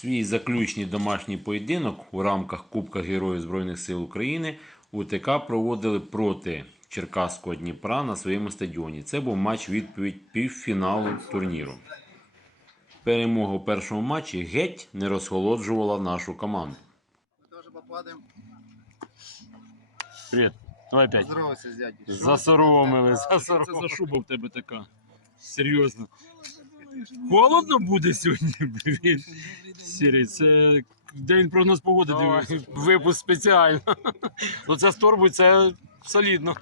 Свій заключний домашній поєдинок у рамках Кубка Героїв Збройних сил України УТК проводили проти Черкаського Дніпра на своєму стадіоні. Це був матч відповідь півфіналу турніру. Перемога у першому матчі геть не розхолоджувала нашу команду. Привіт. Давай дядя. Засоромили, Це засоромили. Це за шуба в тебе така. Серйозно. Холодно буде сьогодні, блін. Сірий, це день прогноз погоди дивився. Випуск спеціально. Ну це з торбою, це солідно.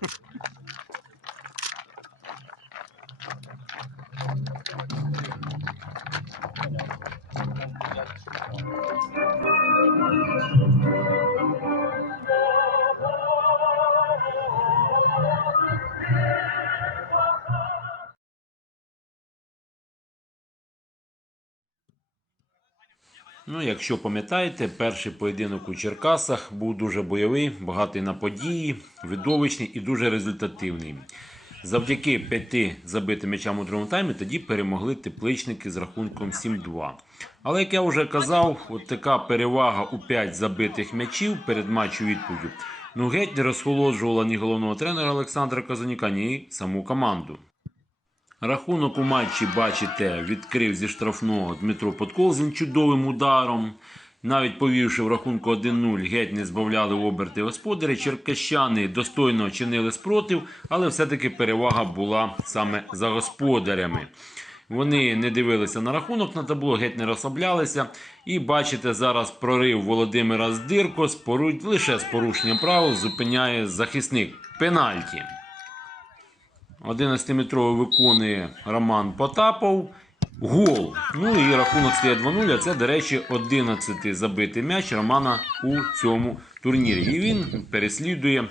Ну, якщо пам'ятаєте, перший поєдинок у Черкасах був дуже бойовий, багатий на події, видовищний і дуже результативний. Завдяки п'яти забитим м'ячам у другому таймі тоді перемогли тепличники з рахунком 7-2. Але як я вже казав, от така перевага у 5 забитих м'ячів перед матчем відповіддю ну геть не розхолоджувала ні головного тренера Олександра Казаніка, ні саму команду. Рахунок у матчі, бачите, відкрив зі штрафного Дмитро Подколзін чудовим ударом. Навіть повівши в рахунку 1-0, геть не збавляли оберти господарі. Черкащани достойно чинили спротив, але все-таки перевага була саме за господарями. Вони не дивилися на рахунок на табло, геть не розслаблялися. І бачите, зараз прорив Володимира Здирко лише з порушенням правил зупиняє захисник пенальті. 11-метровий виконує Роман Потапов. Гол. Ну і рахунок стає 2-0. А це, до речі, 11-й забитий м'яч Романа у цьому турнірі. І він переслідує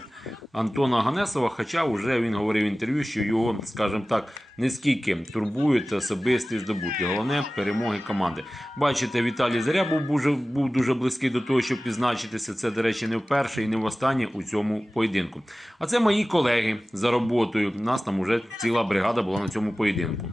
Антона Ганесова, хоча вже він говорив в інтерв'ю, що його, скажімо так, не скільки турбують особисті здобутки. Головне перемоги команди. Бачите, Віталій Заря був був дуже близький до того, щоб відзначитися. Це, до речі, не вперше і не востаннє у цьому поєдинку. А це мої колеги за роботою. Нас там вже ціла бригада була на цьому поєдинку.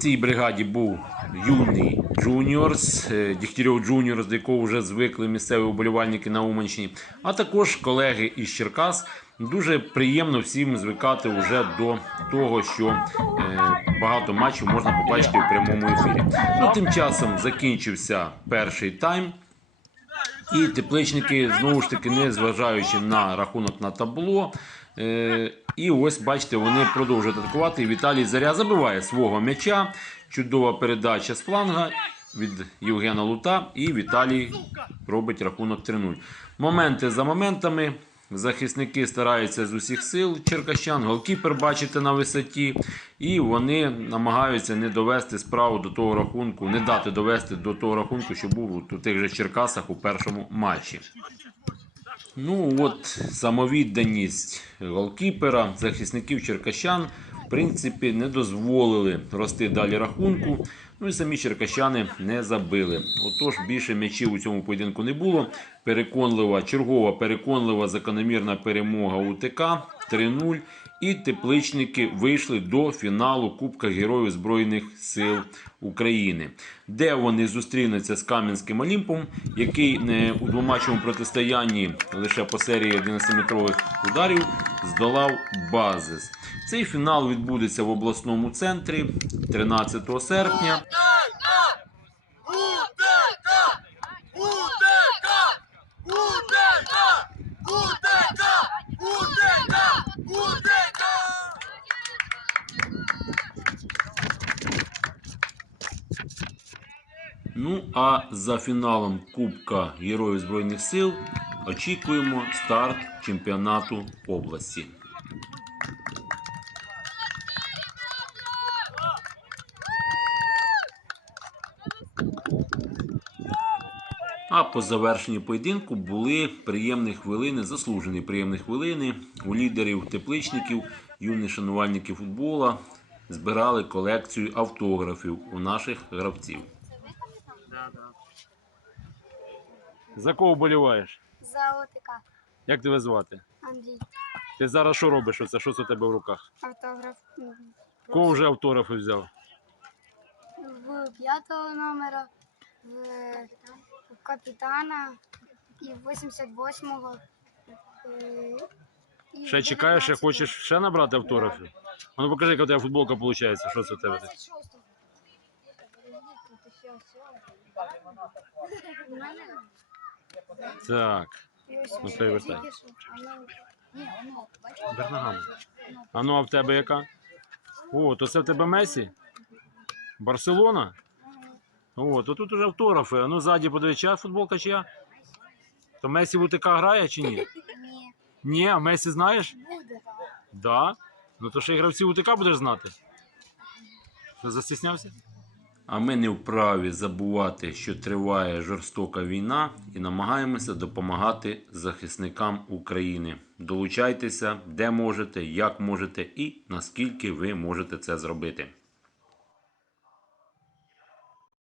Цій бригаді був юний Джуніорс, е, Дігтярьов Джуніорс, до якого вже звикли місцеві вболівальники на Уманщині, а також колеги із Черкас. Дуже приємно всім звикати вже до того, що е, багато матчів можна побачити у прямому ефірі. Ну, тим часом закінчився перший тайм. І тепличники, знову ж таки, не зважаючи на рахунок на табло. І ось бачите, вони продовжують атакувати. Віталій Заря забиває свого м'яча. Чудова передача з фланга від Євгена Лута. І Віталій робить рахунок 3-0. Моменти за моментами. Захисники стараються з усіх сил. Черкащан, голкіпер бачите на висоті. І вони намагаються не довести справу до того рахунку, не дати довести до того рахунку, що був у тих же Черкасах у першому матчі. Ну от самовідданість голкіпера, захисників черкащан, в принципі, не дозволили рости далі рахунку. Ну і самі черкащани не забили. Отож, більше м'ячів у цьому поєдинку не було. Переконлива, чергова переконлива закономірна перемога УТК 3-0. І тепличники вийшли до фіналу Кубка Героїв Збройних сил України, де вони зустрінуться з Кам'янським Олімпом, який не у двоматчевому протистоянні лише по серії 11-метрових ударів здолав Базис. Цей фінал відбудеться в обласному центрі 13 серпня. Ну а за фіналом Кубка Героїв Збройних сил очікуємо старт чемпіонату області. А по завершенні поєдинку були приємні хвилини, заслужені приємні хвилини у лідерів тепличників, юних шанувальників футбола. Збирали колекцію автографів у наших гравців. За кого вболіваєш? За ОТК. Як тебе звати? Андрій. Ти зараз що робиш? Оце що це у тебе в руках? Автограф Кого вже автографи взяв? в п'ятого номера, в капітана і 88-го. е, і Ще чекаєш, ще 19-го. хочеш ще набрати автографів? А ну покажи, яка у тебе футболка виходить. Що це у тебе? 26-го. Тут ще ось. У мене Так. Ну, перевертай. А ну, а в тебе яка? О, то це в тебе Месі? Барселона? О, то тут уже автографи. А ну ззаді подивись, чия футболка чия? То Месі в УТК грає чи ні? Ні, Ні, а Месі знаєш? буде. Да. Ну то ще й гравці УТК будеш знати. Що застіснявся? А ми не вправі забувати, що триває жорстока війна, і намагаємося допомагати захисникам України. Долучайтеся, де можете, як можете і наскільки ви можете це зробити.